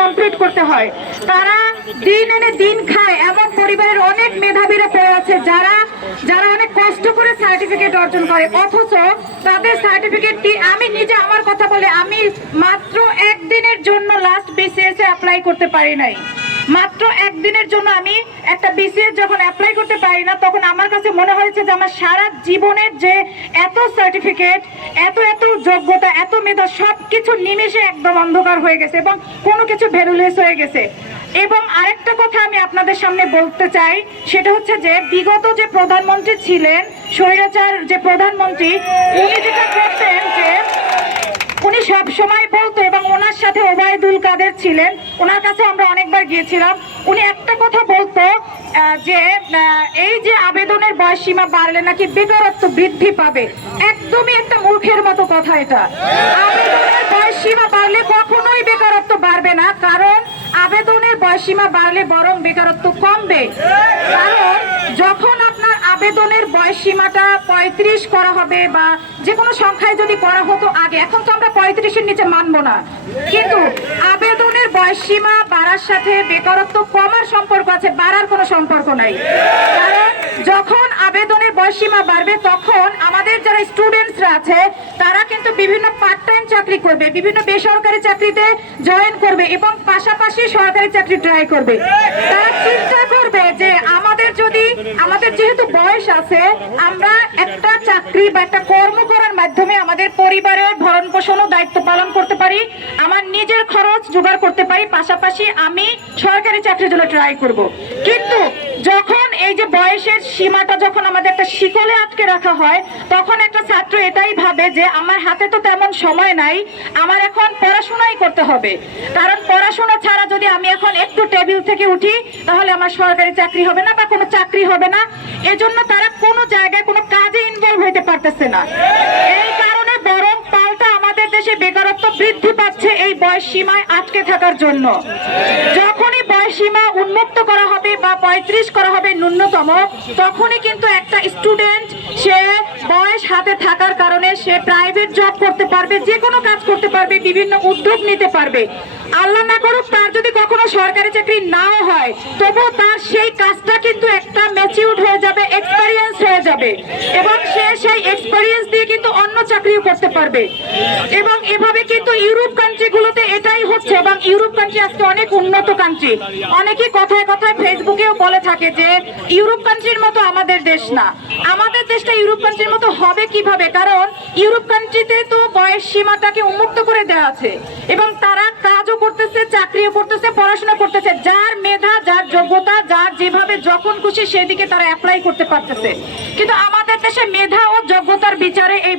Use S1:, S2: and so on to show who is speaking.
S1: Complete করতে হয়। তারা দিন এনে দিন খায় এমন পরিবারের অনেক মেধাবীরা পড়ে আছে যারা যারা অনেক কষ্ট করে সার্টিফিকেট অর্জন করে। অথচ তাদের সার্টিফিকেটটি আমি নিজে আমার কথা বলে আমি মাত্র একদিনের জন্য লাস্ট বিসিএস অ্যাপ্লাই করতে পারি নাই। মাত্র একদিনের জন্য আমি একটা বিসিএস যখন অ্যাপ্লাই করতে পারি না, তখন আমার কাছে মনে হয়েছে যে আমার সারা জীবনের যে এত সার্টিফিকেট এত এত যোগ্যতা, এত মেধা সব কিছু নিমেষে একদম অন্ধকার হয়ে গেছে এবং কোনো কিছু ভ্যালুলেস হয়ে গেছে। এবং আরেকটা কথা আমি আপনাদের সামনে বলতে চাই, সেটা হচ্ছে যে বিগত যে প্রধানমন্ত্রী ছিলেন, স্বৈরাচার যে প্রধানমন্ত্রী, উনি যেটা করতেন যে উনি সব সময় বলতো এবং ওনার সাথে ওবায়দুল কাদের ছিলেন, ওনার কাছে আমরা অনেকবার গিয়েছিলাম। উনি একটা কথা বলতো যে এই যে আবেদনের বয়স সীমা বাড়লে নাকি বেকারত্ব বৃদ্ধি পাবে। একদমই একটা মূর্খের মতো কথা এটা। আবেদনের বয়স সীমা বাড়লে কখনোই বেকারত্ব বাড়বে না, কারণ আবেদনের বয়সীমা বাড়লে বরং বেকারত্ব কমবে। কারণ যখন আবেদনের বয়সীমাটা পঁয়ত্রিশ করা হবে বা যে কোনো সংখ্যায় যদি করা হতো আগে, এখন তো আমরা পঁয়ত্রিশের নিচে মানবো না। কিন্তু আবেদনের বয়সীমা বাড়ার সাথে বেকারত্ব কমার সম্পর্ক আছে, বাড়ার কোনো সম্পর্ক নাই। কারণ যখন আবেদনের বয়সীমা বাড়বে, তখন আমাদের যারা স্টুডেন্টসরা আছে, তারা কিন্তু বিভিন্ন পার্ট টাইম চাকরি করবে, বিভিন্ন বেসরকারি চাকরিতে জয়েন করবে এবং পাশাপাশি সরকারি চাকরি ট্রাই করবে। তারা চিন্তা করবে যে আমাদের বয়স আছে, আমরা একটা চাকরি বা একটা কর্ম করার মাধ্যমে আমাদের পরিবারের ভরণ পোষণ ও দায়িত্ব পালন করতে পারি, আমার নিজের খরচ জোগাড় করতে পারি, পাশাপাশি আমি সরকারি চাকরির জন্য ট্রাই করব। কিন্তু যখন এই যে বয়সের সীমাটা যখন আমাদের একটা শিকলে আটকে রাখা হয়, তখন একটা ছাত্র এটাই ভাবে যে, আমার হাতে তো তেমন সময় নাই, আমার এখন পড়াশোনাই করতে হবে। কারণ পড়াশোনা ছাড়া যদি আমি এখন একটু টেবিল থেকে উঠি, তাহলে আমার সরকারি চাকরি হবে না বা কোনো চাকরি হবে না। এজন্য তারা কোনো জায়গায় কোনো কাজে ইনভলভ হইতে পারতেছে না। এই কারণে বরং পাল্টা আমাদের দেশে বেকারত্ব বৃদ্ধি পাচ্ছে এই বয়স সীমায় আটকে থাকার জন্য। যখনই বয়স সীমা উন্মুক্ত করা হবে পঁয়ত্রিশ করা হবে ন্যূনতম। তখনই কিন্তু একটা স্টুডেন্ট সে বয়স হাতে থাকার কারণে সে প্রাইভেট জব করতে পারবে, যে কোনো কাজ করতে পারবে, বিভিন্ন উদ্যোগ নিতে পারবে। আল্লাহ না করুক, তার যদি কখনো সরকারি চাকরি নাও হয়, তবুও তার সেই কাজটা কিন্তু একটা ম্যাচিউড হয়ে যাবে এক্সপেরিয়েন্স হয়ে যাবে। এবং সে সেই এক্সপেরিয়েন্স দিয়ে কিন্তু অন্য চাকরিও করতে পারবে। এবং এভাবে কিন্তু ইউরোপ কান্ট্রিগুলোতে এটাই হচ্ছে এবং ইউরোপ কান্ট্রি আজকে অনেক উন্নত কান্ট্রি অনেকেই কথায় কথায় ফেসবুকেও বলে থাকে যে, ইউরোপ কান্ট্রির মতো আমাদের দেশ না। আমাদের দেশটা ইউরোপ কান্ট্রির মতো হবে কীভাবে? কারণ ইউরোপ কান্ট্রিতে তো বয়স সীমাটাকে উন্মুক্ত করে দেওয়া আছে। এবং তারা কাজও করতেছে, চাকরিও করতেছে, পড়াশোনা করতেছে। যার মেধা, যার যোগ্যতা, যার যেভাবে যখন খুশি সেদিকে তারা অ্যাপ্লাই করতে পারতেছে। কিন্তু আমাদের দেশে মেধা ও যোগ্যতার বিচারে এই